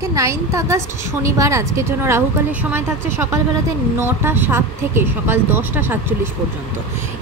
আজকে 9th August শনিবার। আজকের জন্য রাহুকালের সময় থাকছে সকালবেলাতে 9টা 7 থেকে সকাল 10টা 47 পর্যন্ত।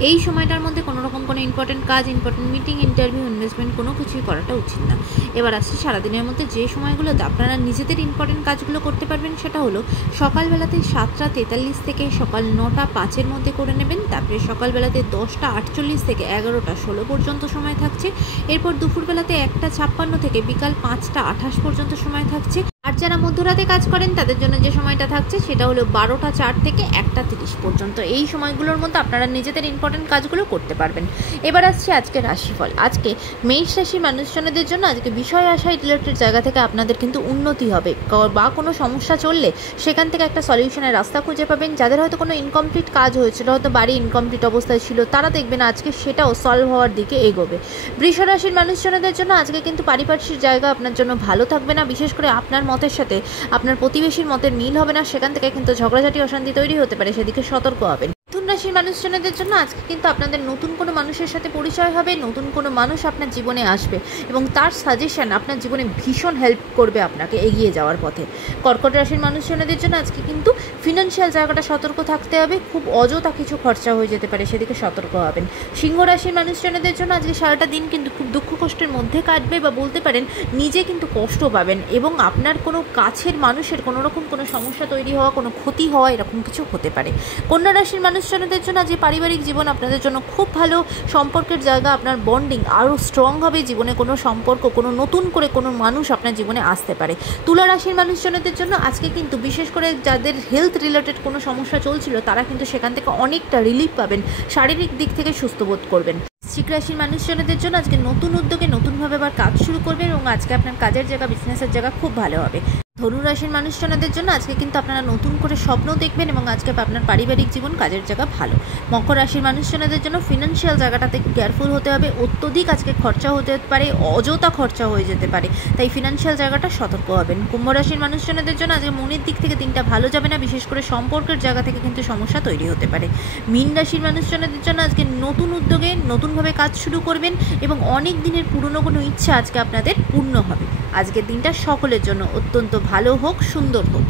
এই সময়টার মধ্যে কোনো রকম কোনো ইম্পর্টেন্ট কাজ, ইম্পর্টেন্ট মিটিং, ইন্টারভিউ, ইনভেস্টমেন্ট কোনো কিছুই করাটা উচিত না। এবার আসছে সারাদিনের মধ্যে যে সময়গুলোতে আপনারা নিজেদের ইম্পর্টেন্ট কাজগুলো করতে পারবেন, সেটা হলো সকালবেলাতে 7টা 43 থেকে সকাল 9টা 5-এর মধ্যে করে নেবেন। তারপরে সকালবেলাতে 10টা 48 থেকে 11টা 16 পর্যন্ত সময় থাকছে। এরপর দুপুরবেলাতে 1টা 56 থেকে বিকাল 5টা 28 পর্যন্ত সময় থাকছে। আর যারা মধ্যরাতে কাজ করেন তাদের জন্য যে সময়টা থাকছে সেটা হলো 12টা 4 থেকে 1টা 30 পর্যন্ত। এই সময়গুলোর মধ্যে আপনারা নিজেদের ইম্পর্টেন্ট কাজগুলো করতে পারবেন। এবার আসছে আজকে রাশিফল। আজকে মেষ রাশির মানুষজনদের জন্য আজকে বিষয় আশায় রিলেটেড জায়গা থেকে আপনাদের কিন্তু উন্নতি হবে, বা কোনো সমস্যা চললে সেখান থেকে একটা সলিউশনের রাস্তা খুঁজে পাবেন। যাদের হয়তো কোনো ইনকমপ্লিট কাজ হয়েছিল, হয়তো বাড়ি ইনকমপ্লিট অবস্থায় ছিল, তারা দেখবেন আজকে সেটাও সলভ হওয়ার দিকে এগোবে। বৃষ রাশির মানুষজনদের জন্য আজকে কিন্তু পারিপার্শ্বিক জায়গা আপনার জন্য ভালো থাকবে না। বিশেষ করে আপনার মতের সাথে আপনার প্রতিবেশীর মতের মিল হবে না, সেখান থেকে কিন্তু ঝগড়াঝাটি অশান্তি তৈরি হতে পারে, সেদিকে সতর্ক হবেন। মিথুন রাশির মানুষজনদের জন্য আজকে কিন্তু আপনাদের নতুন কোনো মানুষের সাথে পরিচয় হবে, নতুন কোনো মানুষ আপনার জীবনে আসবে এবং তার সাজেশন আপনার জীবনে ভীষণ হেল্প করবে আপনাকে এগিয়ে যাওয়ার পথে। কর্কট রাশির মানুষজনদের জন্য আজকে কিন্তু ফিনান্সিয়াল জায়গাটা সতর্ক থাকতে হবে, খুব অযথা কিছু খরচা হয়ে যেতে পারে, সেদিকে সতর্ক হবেন। সিংহ রাশির মানুষজনদের জন্য আজকে সারাটা দিন কিন্তু খুব দুঃখ কষ্টের মধ্যে কাটবে, বা বলতে পারেন নিজে কিন্তু কষ্ট পাবেন এবং আপনার কোনো কাছের মানুষের কোনো রকম কোনো সমস্যা তৈরি হওয়া, কোনো ক্ষতি হওয়া, এরকম কিছু হতে পারে। কন্যা রাশির মানুষজনদের জন্য আজ পারিবারিক জীবন আপনাদের জন্য খুব ভালো, সম্পর্কের জায়গা আপনার বন্ডিং আরও স্ট্রং হবে, জীবনে কোনো সম্পর্ক, কোনো নতুন করে কোনো মানুষ আপনার জীবনে আসতে পারে। তুলা রাশির মানুষজনদের জন্য আজকে কিন্তু বিশেষ করে যাদের হেলথ রিলেটেড কোনো সমস্যা চলছিল, তারা কিন্তু সেখান থেকে অনেকটা রিলিফ পাবেন, শারীরিক দিক থেকে সুস্থ বোধ করবেন। বৃশ্চিক রাশির মানুষজনদের জন্য আজকে নতুন উদ্যোগে নতুনভাবে আবার কাজ শুরু করবেন এবং আজকে আপনার কাজের জায়গা, বিজনেসের জায়গা খুব ভালো হবে। ধনু রাশির মানুষজনদের জন্য আজকে কিন্তু আপনারা নতুন করে স্বপ্ন দেখবেন এবং আজকে আপনার পারিবারিক জীবন, কাজের জায়গা ভালো। মকর রাশির মানুষজনদের জন্য ফিনান্সিয়াল জায়গাটাতে কেয়ারফুল হতে হবে, অত্যধিক আজকে খরচা হতে পারে, অযথা খরচা হয়ে যেতে পারে, তাই ফিনান্সিয়াল জায়গাটা সতর্ক হবেন। কুম্ভ রাশির মানুষজনদের জন্য আজকে মনের দিক থেকে দিনটা ভালো যাবে না, বিশেষ করে সম্পর্কের জায়গা থেকে কিন্তু সমস্যা তৈরি হতে পারে। মীন রাশির মানুষজনদের জন্য আজকে নতুন উদ্যোগে নতুনভাবে কাজ শুরু করবেন এবং অনেক দিনের পুরনো কোনো ইচ্ছা আজকে আপনাদের পূর্ণ হবে। আজকের দিনটা সকলের জন্য অত্যন্ত ভালো হোক, সুন্দর হোক।